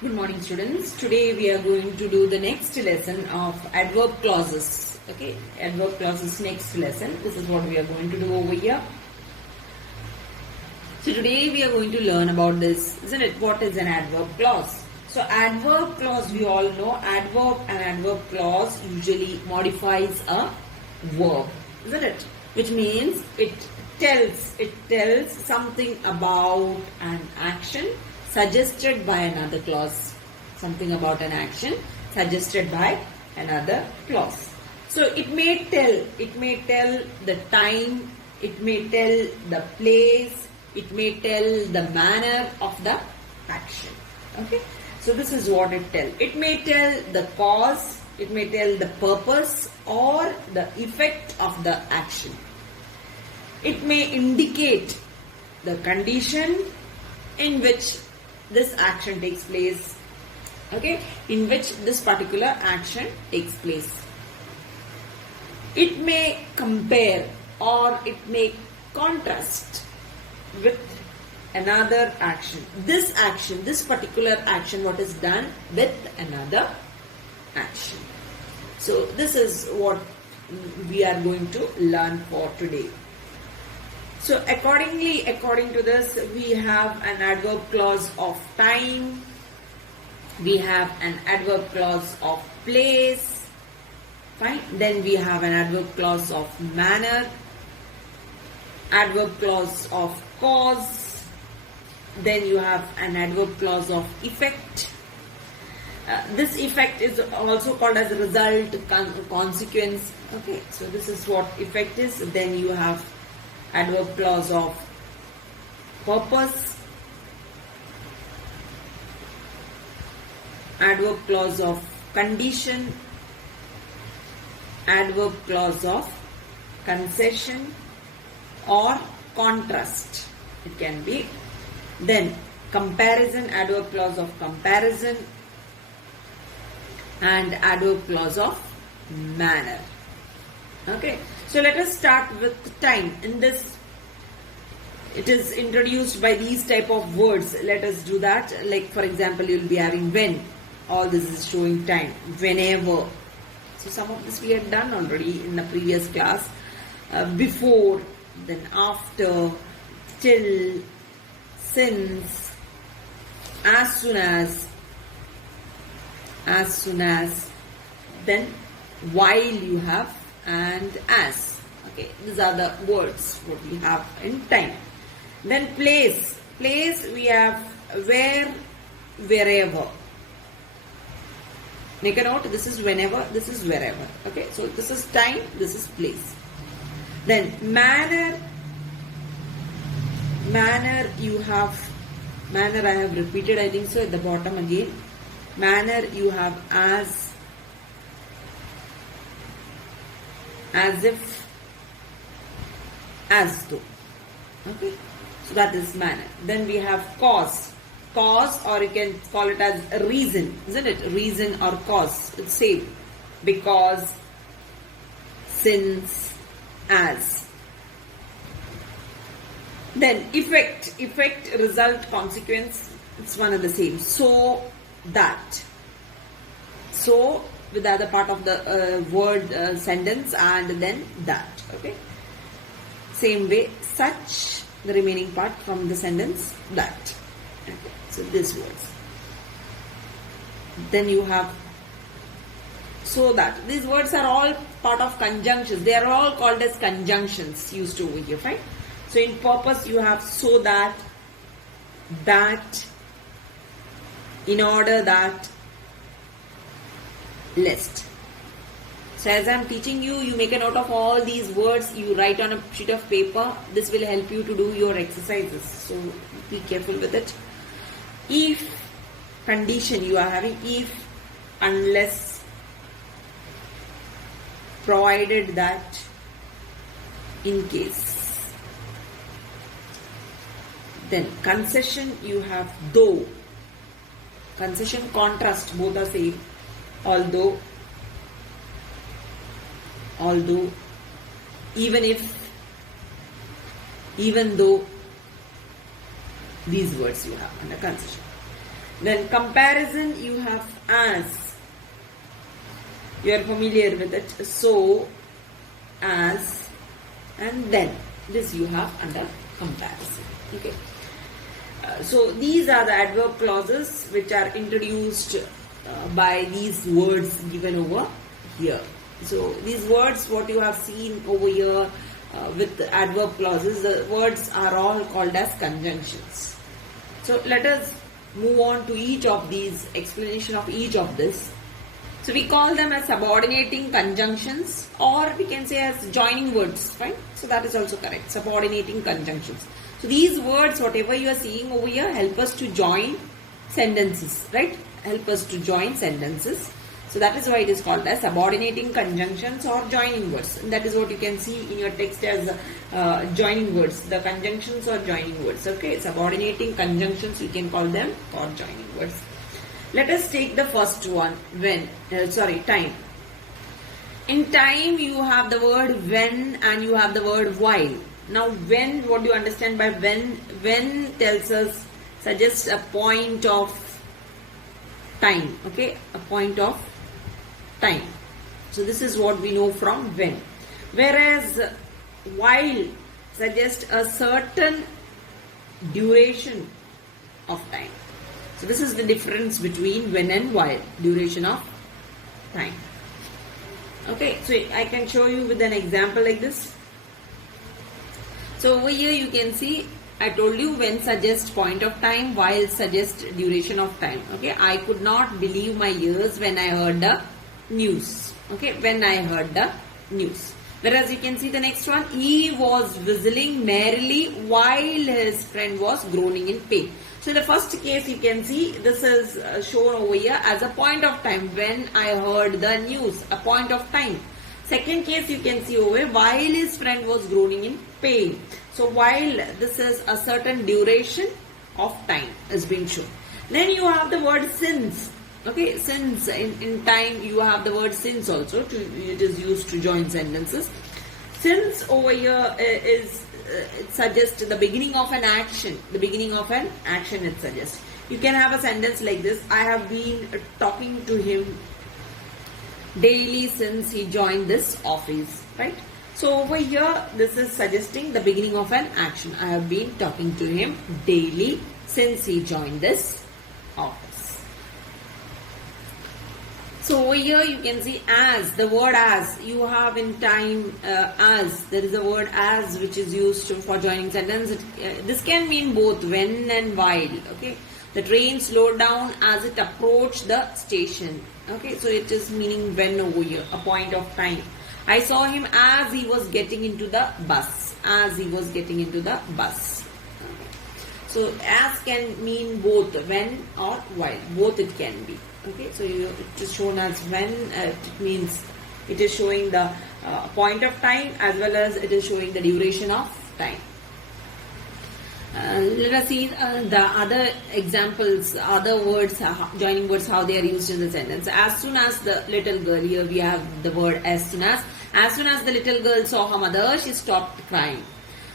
Good morning, students. Today we are going to do the next lesson of adverb clauses. Okay, adverb clauses next lesson. This is what we are going to do over here. So today we are going to learn about this, isn't it? What is an adverb clause? So adverb clause, we all know adverb and adverb clause usually modifies a verb, isn't it? Which means it tells something about an action suggested by another clause. Something about an action suggested by another clause. So it may tell the time, it may tell the place, it may tell the manner of the action. Okay. So this is what it tells. It may tell the cause, it may tell the purpose or the effect of the action. It may indicate the condition in which this action takes place, okay, in which this particular action takes place. It may compare or it may contrast with another action. This particular action, what is done with another action. So this is what we are going to learn for today. So according to this, we have an adverb clause of time, we have an adverb clause of place, fine. Then we have an adverb clause of manner, adverb clause of cause, then you have an adverb clause of effect. This effect is also called as a result, consequence. Okay, so this is what effect is. Then you have adverb clause of purpose, adverb clause of condition, adverb clause of concession or contrast. It can be. Then comparison, adverb clause of comparison and adverb clause of manner. Okay, so let us start with time. In this, it is introduced by these type of words. Let us do that. Like for example, you will be having when. All this is showing time. Whenever. So some of this we had done already in the previous class. Before, then after, till, since, as soon as, then while you have, and as. Okay, these are the words what we have in time. Then place we have where, wherever. Make a note, this is whenever, this is wherever. Okay, so this is time, this is place. Then manner you have, manner I have repeated, I think so, at the bottom again. Manner you have as if, as though. Okay, so that is manner. Then we have cause, or you can call it as a reason, isn't it? Reason or cause, it's same. Because, since, as. Then effect, result, consequence, it's one and the same. So that. So with the other part of the word sentence, and then that. Okay. Same way, such, the remaining part from the sentence, that. Okay. So these words. Then you have so that. These words are all part of conjunctions. They are all called as conjunctions used over here, right? So in purpose you have so that, in order that, lest. So as I am teaching you, you make a note of all these words, you write on a sheet of paper. This will help you to do your exercises. So be careful with it. If condition you are having, if, unless, provided that, in case. Then concession you have though. Concession, contrast, both are same. Although, even if, even though, these words you have under concession. Then comparison, you have as. You are familiar with it. So, as, and then. This you have under comparison. Okay. So these are the adverb clauses which are introduced by these words given over here. So these words, what you have seen over here with the adverb clauses, the words are all called as conjunctions. So let us move on to each of these, explanation of each of this. So we call them as subordinating conjunctions, or we can say as joining words, fine. So that is also correct, subordinating conjunctions. So these words, whatever you are seeing over here, help us to join sentences, right? Help us to join sentences. So that is why it is called as subordinating conjunctions or joining words. And that is what you can see in your text as joining words, the conjunctions or joining words. Okay, subordinating conjunctions, you can call them, or joining words. Let us take the first one, time. In time, you have the word when and you have the word while. Now, when, what do you understand by when? When tells us, suggests a point of time, okay? A point of time. So, this is what we know from when. Whereas, while suggests a certain duration of time. So this is the difference between when and while, duration of time. Okay, so I can show you with an example like this. So over here you can see, I told you when suggests point of time, while suggests duration of time. Okay, I could not believe my ears when I heard the news. Okay, when I heard the news. Whereas you can see the next one, he was whistling merrily while his friend was groaning in pain. So in the first case you can see this is shown over here as a point of time, when I heard the news, a point of time. Second case you can see over here, while his friend was groaning in pain. So while, this is a certain duration of time is being shown. Then you have the word since. Okay, since, in time you have the word since also, it is used to join sentences. Since over here is, it suggests the beginning of an action. The beginning of an action it suggests. You can have a sentence like this, I have been talking to him daily since he joined this office, right? So over here, this is suggesting the beginning of an action. I have been talking to him daily since he joined this office. So over here you can see as, the word as, you have in time as, there is a word as which is used for joining sentence. This can mean both when and while, okay. The train slowed down as it approached the station, okay. So it is meaning when over here, a point of time. I saw him as he was getting into the bus, as he was getting into the bus. Okay. So as can mean both when or while, both it can be. Okay, so it is shown as when, it means it is showing the point of time as well as it is showing the duration of time. Let us see the other examples, other words, joining words, how they are used in the sentence. As soon as the little girl, here we have the word as soon as the little girl saw her mother, she stopped crying.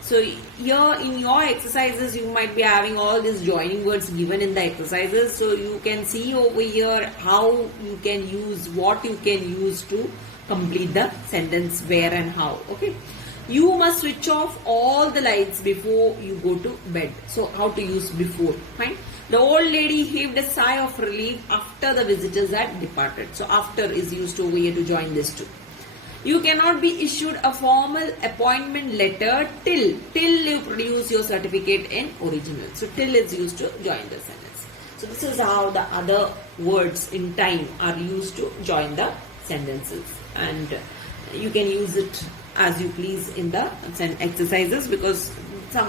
So here in your exercises, you might be having all these joining words given in the exercises. So you can see over here how you can use, what you can use to complete the sentence, where and how. Okay. You must switch off all the lights before you go to bed. So how to use before, fine. The old lady heaved a sigh of relief after the visitors had departed. So after is used over here to join this too. You cannot be issued a formal appointment letter till you produce your certificate in original. So till is used to join the sentence. So this is how the other words in time are used to join the sentences, and you can use it as you please in the exercises, because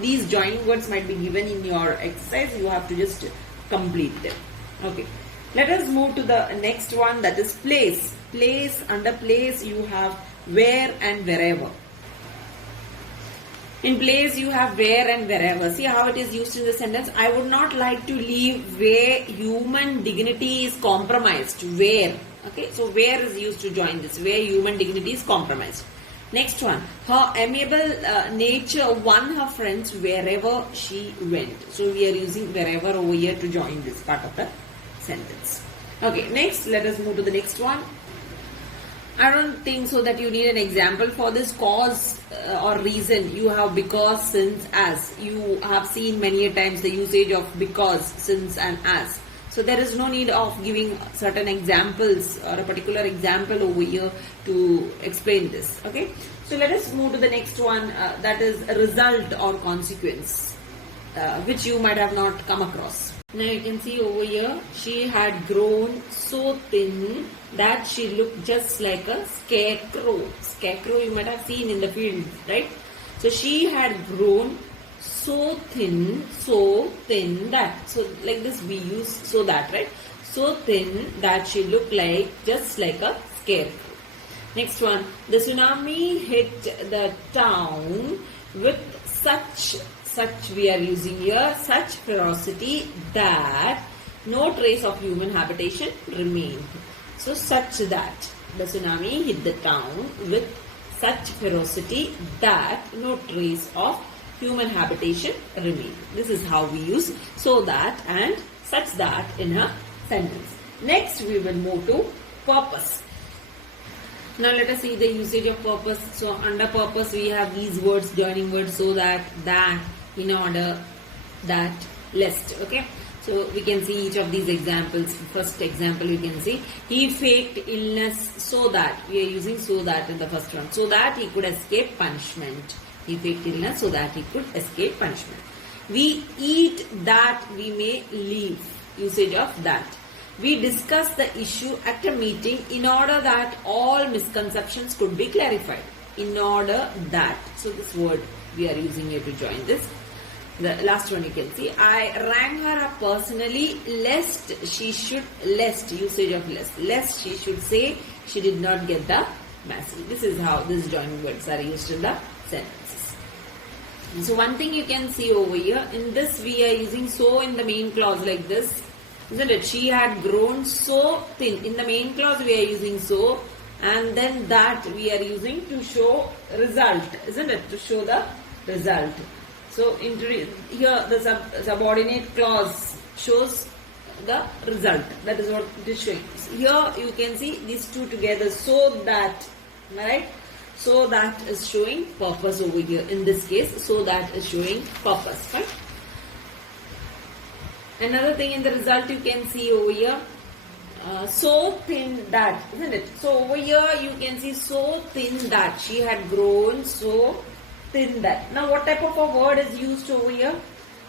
these joining words might be given in your exercise. You have to just complete them. Okay. Let us move to the next one, that is place. Place, under place you have where and wherever. In place you have where and wherever. See how it is used in the sentence. I would not like to live where human dignity is compromised. Where. Okay, so where is used to join this. Where human dignity is compromised. Next one, her amiable nature won her friends wherever she went. So we are using wherever over here to join this part of the sentence. Okay, next let us move to the next one. I don't think so that you need an example for this. Cause or reason, you have because, since, as. You have seen many a times the usage of because, since and as. So there is no need of giving certain examples or a particular example over here to explain this. Okay. So let us move to the next one, that is a result or consequence, which you might have not come across. Now you can see over here, she had grown so thin that she looked just like a scarecrow. Scarecrow you might have seen in the field, right? So she had grown so thin that. So like this we use so that, right? So thin that she looked like just like a scarecrow. Next one, the tsunami hit the town with such we are using here, such ferocity that no trace of human habitation remained. So such that the tsunami hit the town with such ferocity that no trace of human habitation remained. This is how we use so that and such that in a sentence. Next we will move to purpose. Now let us see the usage of purpose. So under purpose we have these words, joining words, so that, in order, that, lest. Okay. So we can see each of these examples. First example you can see, he faked illness so that. We are using so that in the first one. So that he could escape punishment. He faked illness so that he could escape punishment. We eat that we may live. Usage of that. We discussed the issue at a meeting in order that all misconceptions could be clarified. In order that. So this word we are using here to join this. The last one you can see, I rang her up personally lest usage of lest she should say she did not get the message. This is how these joining words are used in the sentences. So one thing you can see over here, in this we are using so in the main clause like this, isn't it? She had grown so thin. In the main clause we are using so, and then that we are using to show result, isn't it? To show the result. So here the subordinate clause shows the result. That is what it is showing. Here you can see these two together, so that, right? So that is showing purpose over here. In this case, so that is showing purpose, right? Another thing in the result you can see over here, so thin that, isn't it? So over here you can see so thin that she had grown so thin that. Now what type of a word is used over here?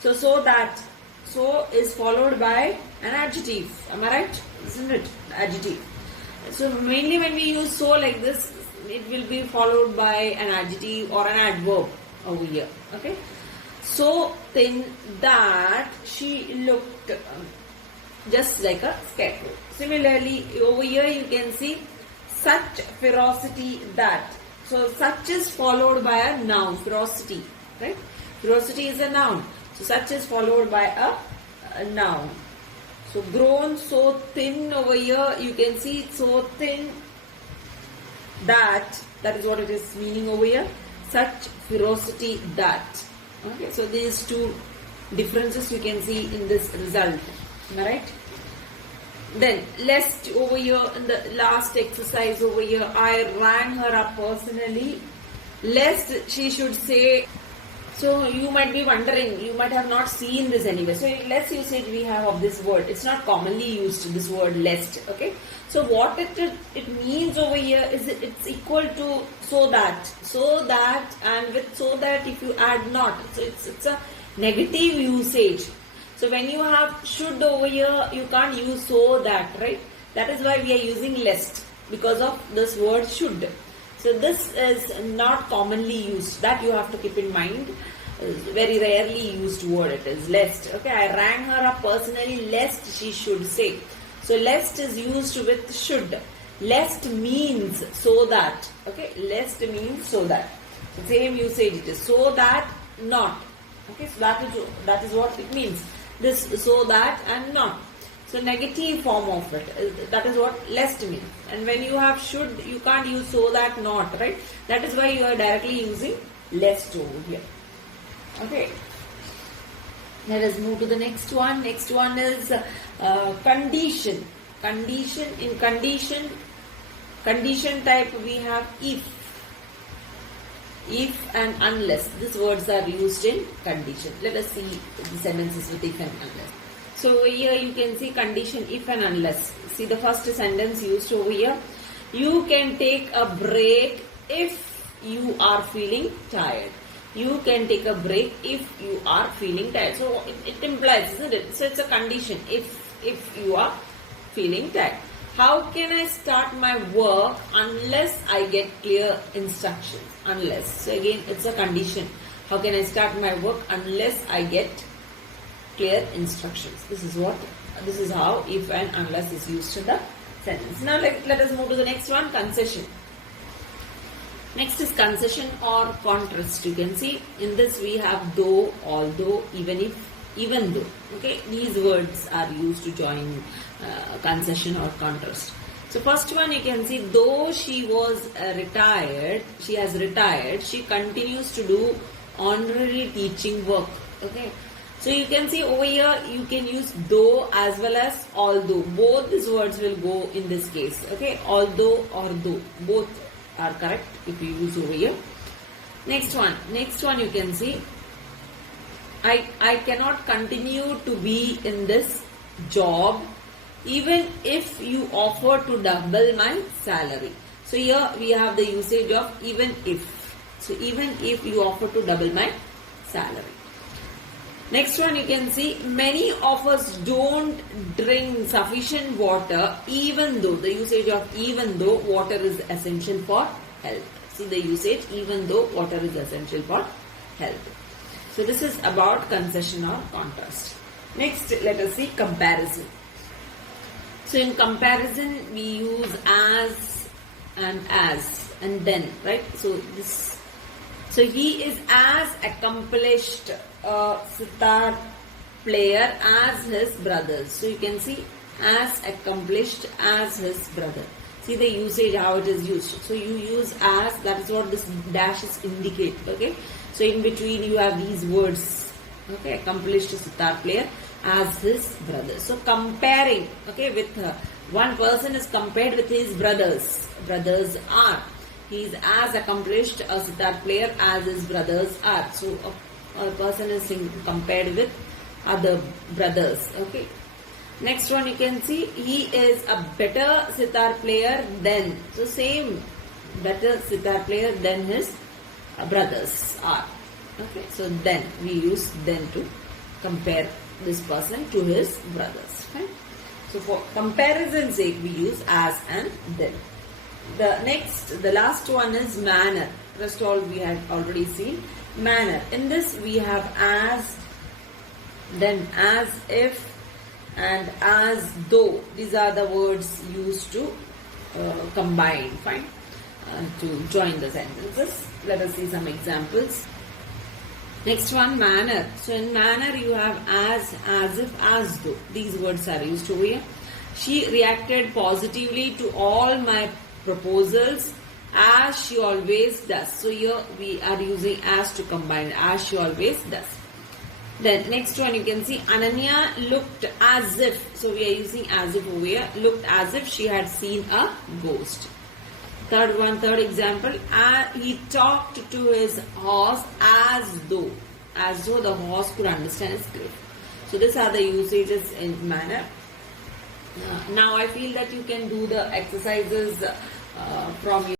So that. So is followed by an adjective. Am I right? Isn't it? Adjective. So mainly when we use so like this, it will be followed by an adjective or an adverb over here. Okay. So thin that she looked just like a scarecrow. Similarly, over here you can see such ferocity that. So such is followed by a noun, ferocity, right? Ferocity is a noun. So such is followed by a noun. So grown so thin over here, you can see so thin that is what it is meaning over here. Such ferocity that. Okay, so these two differences you can see in this result. Am I right? Then lest over here in the last exercise over here, I rang her up personally lest she should say. So you might be wondering, you might have not seen this anywhere. So less usage we have of this word. It's not commonly used, this word lest. Okay. So what it means over here is it's equal to so that. So that, and with so that if you add not. So it's a negative usage. So when you have should over here, you can't use so that, right? That is why we are using lest, because of this word should. So this is not commonly used. That you have to keep in mind. Very rarely used word it is. Lest. Okay, I rang her up personally lest she should say. So lest is used with should. Lest means so that. Okay, lest means so that. So same usage it is. So that, not. Okay, so that is what it means. This so that and not. So negative form of it, that is what lest means. And when you have should, you can't use so that not, right? That is why you are directly using lest over here. Okay. Let us move to the next one. Next one is condition. Condition. In condition type we have if and unless. These words are used in condition. Let us see the sentences with if and unless. So here you can see condition if and unless. See the first sentence used over here. You can take a break if you are feeling tired. You can take a break if you are feeling tired. So it implies, isn't it? So it's a condition if you are feeling tired. How can I start my work unless I get clear instructions? Unless. So again, it's a condition. How can I start my work unless I get clear instructions? This is how if and unless is used in the sentence. Now let us move to the next one, concession. Next is concession or contrast. You can see in this we have though, although, even if, even though. Okay, these words are used to join concession or contrast. So first one you can see, though she was retired, she has retired, she continues to do honorary teaching work. Okay, so you can see over here you can use though as well as although. Both these words will go in this case. Okay, although or though, both are correct if you use over here. Next one you can see, I cannot continue to be in this job even if you offer to double my salary. So here we have the usage of even if. So even if you offer to double my salary. Next one you can see, many of us don't drink sufficient water even though, the usage of even though water is essential for health. See the usage, even though water is essential for health. So this is about concession or contrast. Next let us see comparison. So in comparison we use as and then, right? So he is as accomplished a sitar player as his brothers. So you can see as accomplished as his brother. See the usage how it is used. So you use as, that is what this dashes indicate. Okay. So in between you have these words. Okay, accomplished sitar player as his brothers. So comparing, okay, with one person is compared with his brothers. Brothers are. He is as accomplished a sitar player as his brothers are. So a person is compared with other brothers. Okay. Next one you can see, he is a better sitar player than. So same, better sitar player than his brothers are. Okay. So then we use then to compare this person to his brothers. Okay. So for comparison sake we use as and then. The last one is manner. Rest all we had already seen. Manner. In this we have as, then as if, and as though. These are the words used to combine, fine, to join the sentences. Let us see some examples. Next one, manner. So in manner you have as if, as though. These words are used over here. She reacted positively to all my proposals as she always does. So here we are using as to combine, as she always does. Then next one you can see, Ananya looked as if, so we are using as if over here, looked as if she had seen a ghost. Third example, he talked to his horse as though the horse could understand his script. So these are the usages in manner. Now I feel that you can do the exercises from your